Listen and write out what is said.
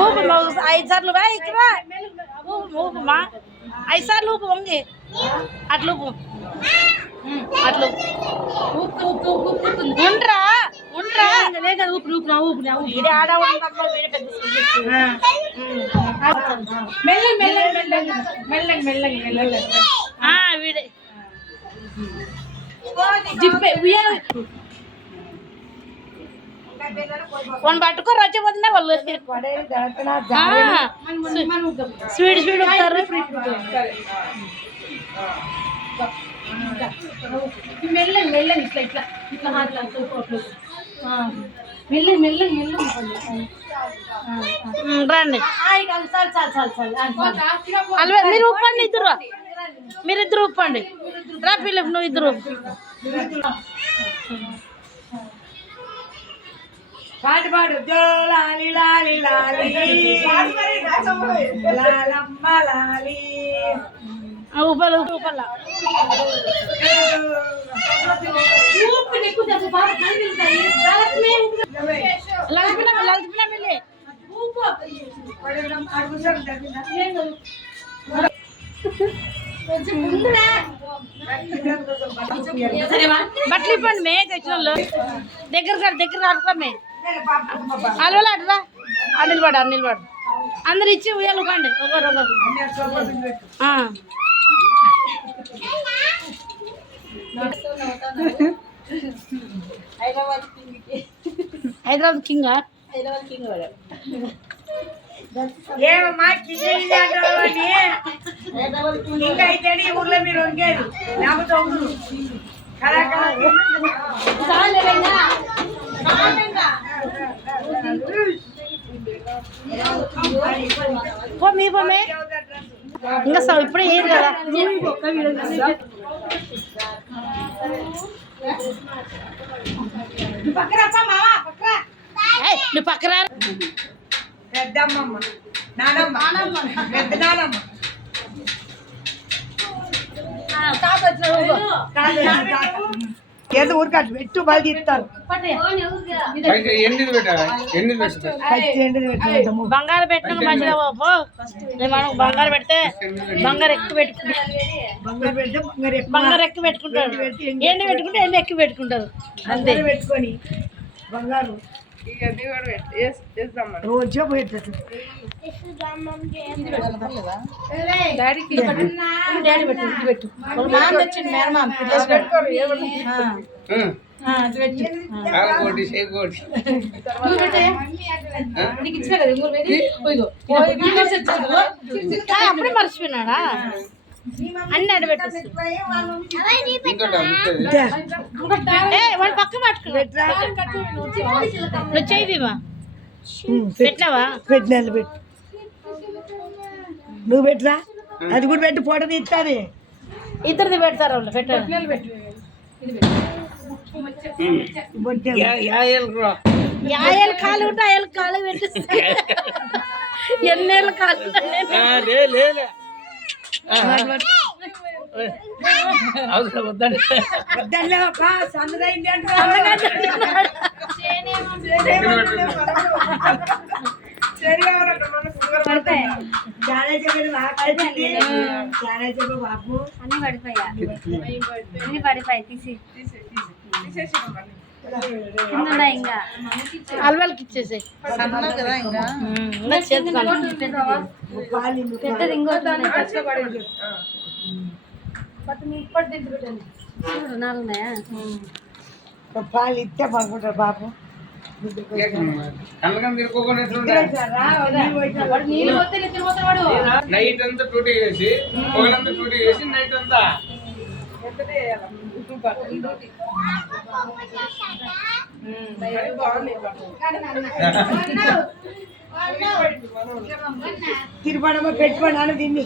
ఊపమ్మా 5 సార్లు ఇక్కడ ఊపమ్మా 5 సార్లు ఊపు వంగి అట్లా ఊపు అట్లా ఉండరా ఉండరా వీడి ఆడ వీడే వన్ పట్టుకొని రచ్చపోతున్నా వాళ్ళు స్వీట్ స్వీట్ ఉంటారు మెల్లని మెల్లని ఇట్లా ఇట్లా ఇట్లా మాట్లాడుతూ మెల్లని మెల్లని మెల్లని రండి చాలు చాలు చాలు చాలు అల్వే మీరు ఉప్పండి ఇద్దరు మీరిద్దరు ఉప్పండి రా పిల్లలు నువ్వు ఇద్దరు పాట పాడు లాలి లాలి లాలి లాలమ్మ లాలి ఊపల ఊపల బట్టలు ఇప్పండి మే తెచ్చిన వాళ్ళు దగ్గర దగ్గర రాకమే అలవల అట్రా నిలబడు నిలబడు అందరు ఇచ్చి ఉయ్యాలు ఊపండి ఒకరు హైదరాబాద్ కింగ్ ఏమమ్మా కింగ్ అయితే ఊర్లో మీరు వంగేది లేకపోతే వంగులు మీ పోమే ఇంకా ఇప్పుడే ఏది కదా నువ్వు పక్కరా పెద్దమ్మమ్మ నానమ్మ పెద్ద నానమ్మ ఏదో ఊరికాటు పెట్టు బలి ఇస్తారు బంగారు పెట్టిన మంచిగా బంగారు పెడితే బంగారు ఎక్కువ పెట్టుకుంటారు బంగారు ఎక్కువ పెట్టుకుంటారు ఎండి పెట్టుకుంటే ఎండి ఎక్కువ పెట్టుకుంటారు అంతే పెట్టుకొని బంగారు రోజు డాడీకి డాడీ పెట్టు పెట్టు మామ తెచ్చింది మేనమామ అప్పుడే మర్చిపోయినాడా అన్ని అడి పెట్టేసి వాడు పక్క పట్టుకుని చెయ్యివా పెట్టినావా పెట్టినా పెట్టు నువ్వు పెట్టరా అది కూడా పెట్టి ఫోటో తీస్తుంది ఇద్దరిది పెడతారు వాళ్ళు పెట్టారు యాయలు కాలు ఉంటే అయ్యలు కాలు పెట్టిస్తా ఎన్నేళ్ళ కాలు బాబు అన్ని పడిపోయా అన్ని పడిపోయి తీసి ఇంకా అల్వాళ్ళకి ఇచ్చేసే కదా ఇంకా పెద్దది ఇంకోటి పాలు ఇస్తే పడుకుంటారు బాబు నైట్ అంతా డ్యూటీ చేసి పగలంతా డ్యూటీ చేసి నైట్ అంతా తిరుపడమ పెట్టుకోండి అని దీన్ని